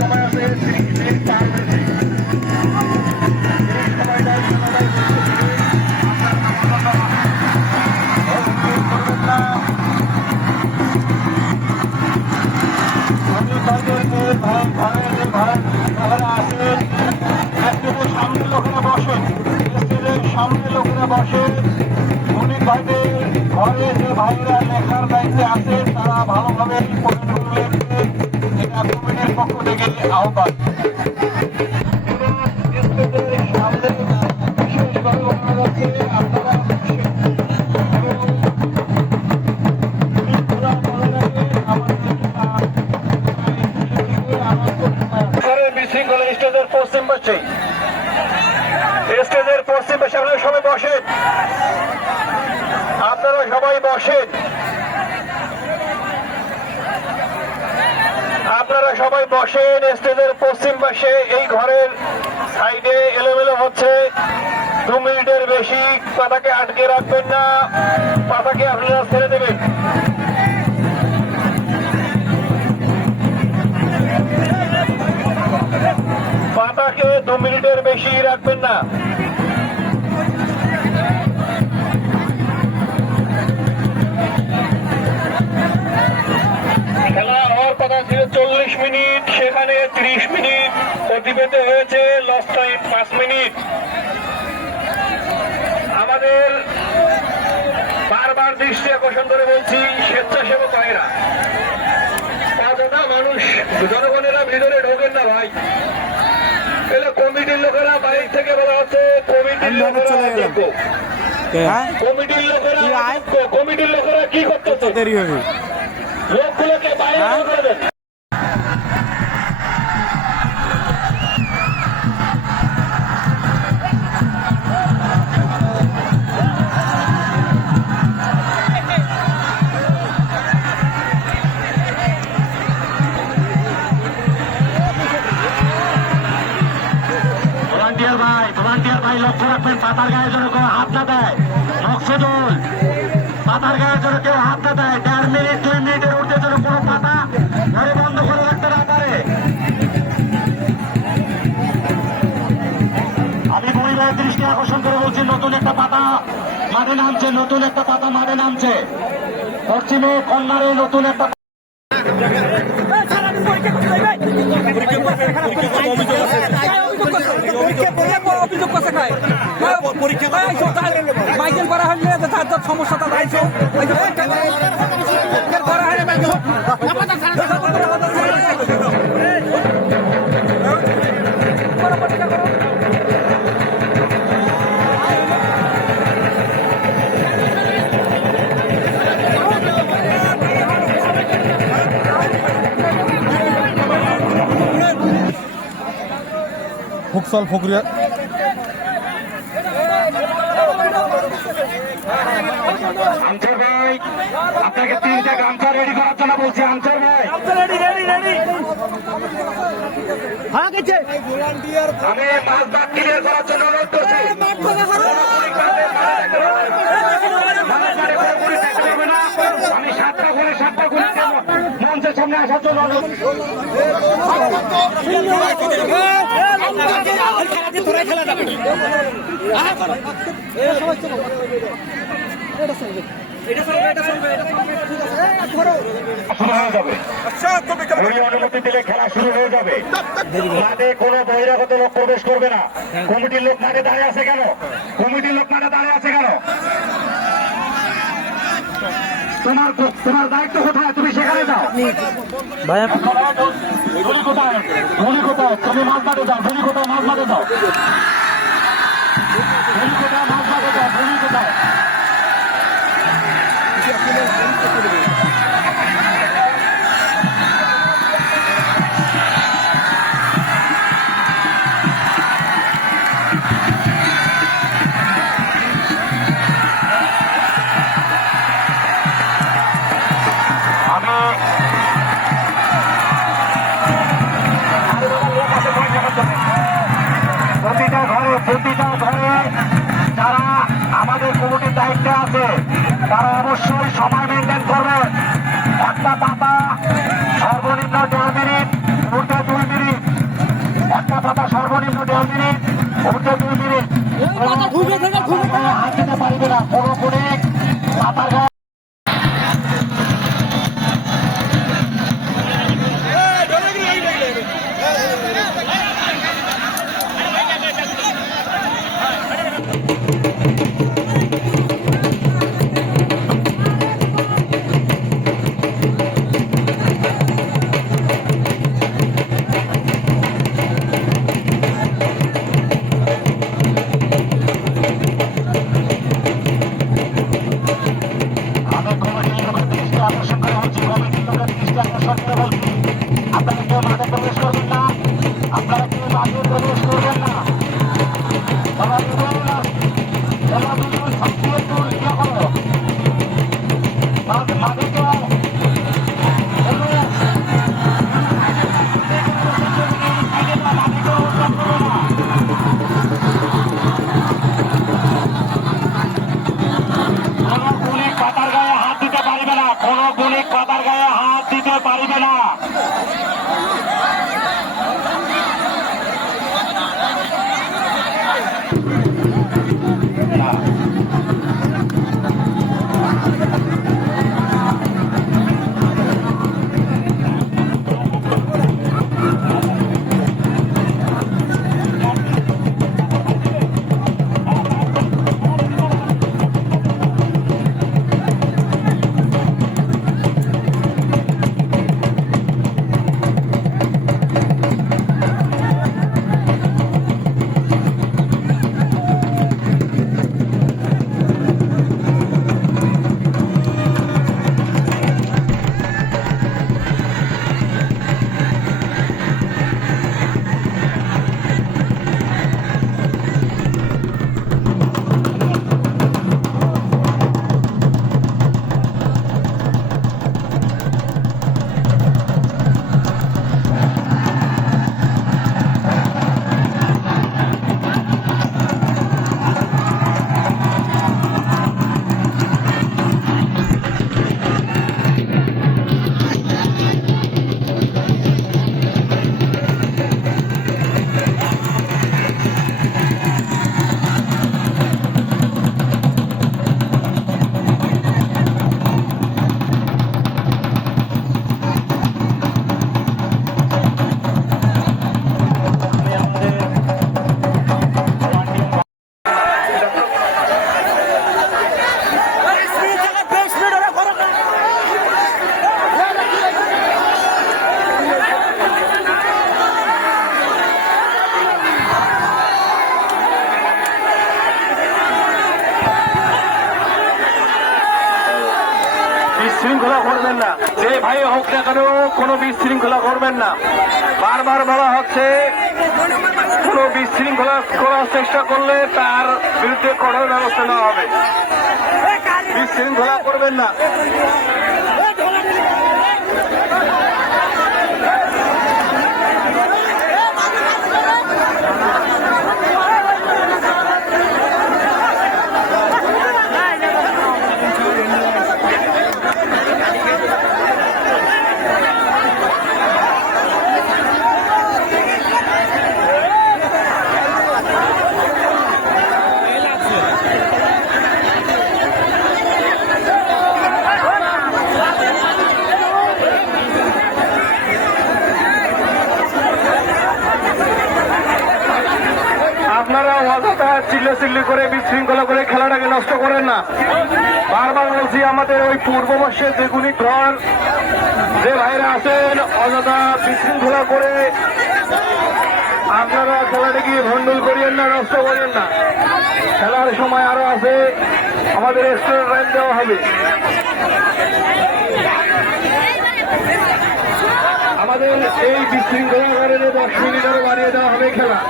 সময় আছে 30 মিনিট পার হয়েছে। এই সময়টায় খেলাটাই করবেন না। আমি তাদেরকে ভাই তারা আসেন, একটু সামনে লোকেরা বসেন, স্টেজের সামনে লোকেরা বসেন। মনির ভাইদের ঘরে যে ভাইরা লেখার দায়িত্বে আছেন তারা ভালোভাবে কমেন্টগুলো লিখবেন, এটা কমিটির পক্ষ থেকে আহ্বান। স্টেজের সামনে বিশেষভাবে অনুরোধ যাচ্ছে আপনারা বিশৃঙ্খলা স্টেজের পশ্চিম পাশে, স্টেজের পশ্চিম পাশে আপনারা সবাই বসেন, আপনারা সবাই বসেন, আপনারা সবাই বসেন। স্টেজের পশ্চিম পাশে এই ঘরের সাইডে এলোমেলো হচ্ছে, 2 মিনিটের বেশি পাতাকে আটকে রাখবেন না, পাতাকে আপনারা ছেড়ে দেবেন। পাতাকে 2 মিনিটের বেশি রাখবেন না। খেলা হওয়ার কথা ছিল 40 মিনিট, সেখানে 30 মিনিট অতিবাহিত হয়েছে, লস টাইম 5 মিনিট। আমাদের বারবার দৃষ্টি আকর্ষণ করে বলছি, স্বেচ্ছাসেবক ভাইরা, অযথা মানুষ জনগণেরা ভিতরে ঢোকেন না ভাই। এলে কমিটির লোকেরা বাইরে থেকে বলা হচ্ছে কমিটির লোকেরা যোগ্য, কমিটির লোকেরা কমিটির লোকেরা কি করতেছে, দেরি হবে, লোকগুলোকে বাইরে করে দেন। ভলান্টিয়ার ভাই লক্ষ্য রাখবেন, পাতার গায়ে যেন কেউ হাত না দেয়। মকসুদুল, পাতার গায়ে যেন কেউ হাত না দেয়। 1.5 মিনিট 2 মিনিটের উঠে যেন কোনো পাতা ঘরে বন্ধ করে রাখতে না পারে। আমি পরিবারের দৃষ্টি আকর্ষণ করে বলছি, নতুন একটা পাতা মাঠে নামছে, নতুন একটা পাতা মাঠে নামছে। পশ্চিমে কন্যারে নতুন একটা মাইকেল করা হলে যার যার সমস্যাটা দাঁড়িয়েছে করা হয় ফুকসল ফকরিয়া আনসার ভাই, আপনাকে 3টা গামছা রেডি করার জন্য বলছি। আনসার ভাই, আমি মাছ ভাত ক্লিয়ার করার জন্য অনুরোধ করছি। আমি 7টা করে মঞ্চের সামনে আসার জন্য অনুমতি দিলে খেলা শুরু হয়ে যাবে। মাঠে কোনো বহিরাগত লোক প্রবেশ করবে না। কমিটির লোক মাঠে দাঁড়িয়ে আছে কেন? কমিটির লোক মাঠে দাঁড়িয়ে আছে কেন? তোমার দায়িত্ব কোথায়? তুমি সেখানে যাও। ধুলি কোথায়? ধুলি কোথায়? তুমি মাছ মাঠে যাও। ধুলি কোথায়? মাছ মাঠে যাও। ধুলি কোথায়? মাছ মাঠে যাও। ধুলি কোথায়? প্রতিটা ঘরে যারা আমাদের কমিটির দায়িত্বে আছে তারা অবশ্যই সময় মেনটেন করবে। একটা পাতা সর্বনিম্ন 1.5 মিনিট, 2 মিনিট। আগে প্রবেশ করবেন না। তারা দুজন সক্রিয় ইচ্ছা করো তাদেরকে কোনো পুলিশ পাতার গায়ে হাত দিতে পারবে না, কোনো পুলিশ পাতার গায়ে হাত দিতে পারবে না। বিশৃঙ্খলা করবেন না, যে ভাই হোক না কেন কোনো বিশৃঙ্খলা করবেন না। বারবার বলা হচ্ছে কোনো বিশৃঙ্খলা করার চেষ্টা করলে তার বিরুদ্ধে কঠোর ব্যবস্থা নেওয়া হবে। বিশৃঙ্খলা করবেন না। আপনারা অযথা চিল্লাচিল্লি করে বিশৃঙ্খলা করে খেলাটাকে নষ্ট করেন না। বারবার বলছি, আমাদের ওই পূর্ব পাশে বেগুনি ঘর যে ভাইরা আছেন অযথা বিশৃঙ্খলা করে আপনারা খেলাটাকে ভণ্ডুল করিয়েন না, নষ্ট করেন না। খেলার সময় আরো আছে, আমাদের এক্সট্রা টাইম দেওয়া হবে। আমাদের এই বিশৃঙ্খলা কারণে 10 মিনিট আরো বাড়িয়ে দেওয়া হবে খেলা।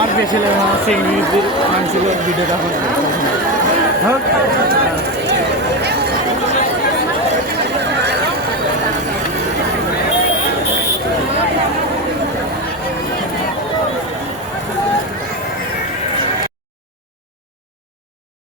আর বেশি ইংরেজির মানুষের ভিডিওটা